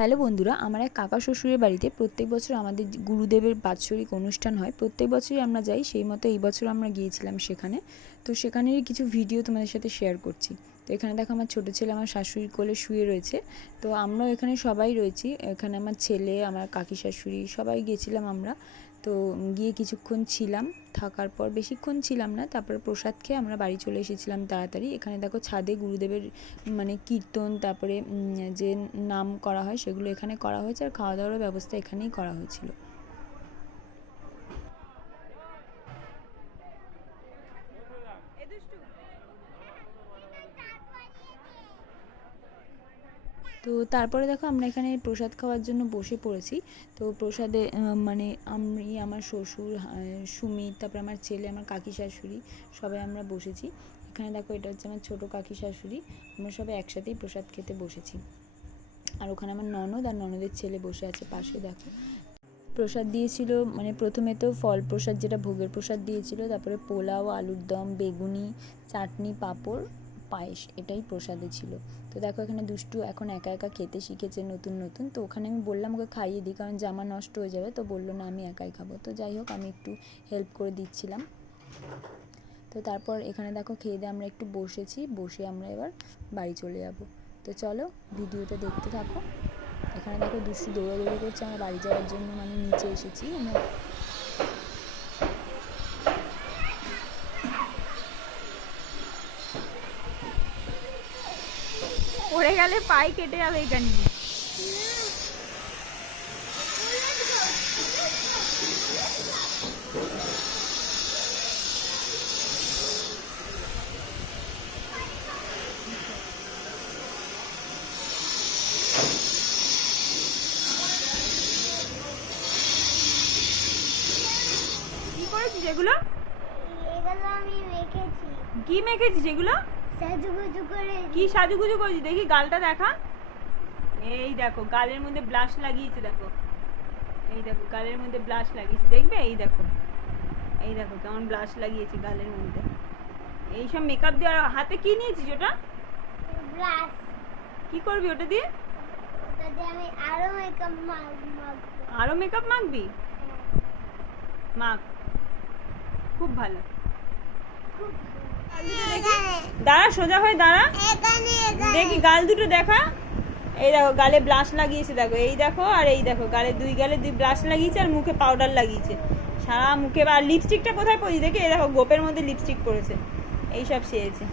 Hello বন্ধুরা, আমার এক কাকা শ্বশুরের বাড়িতে প্রত্যেক বছর আমাদের গুরুদেবের বাৎসরিক অনুষ্ঠান হয়। প্রত্যেক বছরই আমরা যাই, সেই মতো এই বছর আমরা গিয়েছিলাম সেখানে। তো সেখানেরই কিছু ভিডিও তোমাদের সাথে শেয়ার করছি। তো এখানে দেখো আমার ছোটো ছেলে আমার শাশুড়ির কোলে শুয়ে রয়েছে। তো আমরাও এখানে সবাই রয়েছি, এখানে আমার ছেলে, আমার কাকি শাশুড়ি সবাই গেছিলাম আমরা। তো গিয়ে কিছুক্ষণ ছিলাম, থাকার পর বেশিক্ষণ ছিলাম না, তারপরে প্রসাদ খেয়ে আমরা বাড়ি চলে এসেছিলাম তাড়াতাড়ি। এখানে দেখো ছাদে গুরুদেবের মানে কীর্তন, তারপরে যে নাম করা হয় সেগুলো এখানে করা হয়েছে, আর খাওয়া দাওয়ার ব্যবস্থা এখানেই করা হয়েছিল। তো তারপরে দেখো আমরা এখানে প্রসাদ খাওয়ার জন্য বসে পড়েছি। তো প্রসাদে মানে আমি, আমার শ্বশুর, সুমিত, তারপরে আমার ছেলে, আমার কাকি শাশুড়ি সবাই আমরা বসেছি। এখানে দেখো এটা হচ্ছে আমার ছোটো কাকি শাশুড়ি, আমরা সবাই একসাথেই প্রসাদ খেতে বসেছি। আর ওখানে আমার ননদ আর ননদের ছেলে বসে আছে পাশে। দেখো প্রসাদ দিয়েছিল, মানে প্রথমে তো ফল প্রসাদ, যেটা ভোগের প্রসাদ দিয়েছিল, তারপরে পোলাও, আলুর দম, বেগুনি, চাটনি, পাঁপড়, পায়েস, এটাই প্রসাদে ছিল। তো দেখো এখানে দুষ্টু এখন একা একা খেতে শিখেছে নতুন নতুন। তো ওখানে আমি বললাম ওকে খাইয়ে দিই, কারণ জামা নষ্ট হয়ে যাবে। তো বললো না, আমি একাই খাবো। তো যাই হোক, আমি একটু হেল্প করে দিচ্ছিলাম। তো তারপর এখানে দেখো খেয়ে দিয়ে আমরা একটু বসেছি, বসে আমরা এবার বাড়ি চলে যাব। তো চলো ভিডিওটা দেখতে থাকো। এখানে দেখো দুষ্টু দৌড়াদৌড়ি করছে আমরা বাড়ি যাওয়ার জন্য, মানে নিচে এসেছি আমরা। পড়ে গেলে পায়ে কেটে যাবে এখানে। কি করেছিস এগুলো? এগুলো আমি মেখেছি। কি মেখেছিস এগুলো? সাজুগুজু করে। কি সাজুগুজু করেছিস? দেখি গালটা দেখা। এই দেখো গালের মধ্যে ব্লাশ লাগিয়েছে, দেখো এই দেখো গালের মধ্যে ব্লাশ লাগিয়েছে, দেখবে? এই দেখো, এই দেখো কেমন ব্লাশ লাগিয়েছে গালের মধ্যে। এইসব মেকআপ দেওয়ার হাতে কি নিয়েছিস ওটা? ব্রাশ। কি করবি ওটা দিয়ে? ওটা দিয়ে আমি আরো মেকআপ মাখবো। আরো মেকআপ মাখবি? মাখ, খুব ভালো। দাঁড়া, সোজা হয়ে দাঁড়া, দেখি গাল দুটো দেখা। এই দেখো গালে ব্লাশ লাগিয়েছে, দেখো এই দেখো, আর এই দেখো গালে দুই ব্লাশ লাগিয়েছে, আর মুখে পাউডার লাগিয়েছে সারা মুখে। আর লিপস্টিকটা কোথায় পড়েছি দেখি, এই দেখো গোপের মধ্যে লিপস্টিক পড়েছে, এইসব সেরেছে।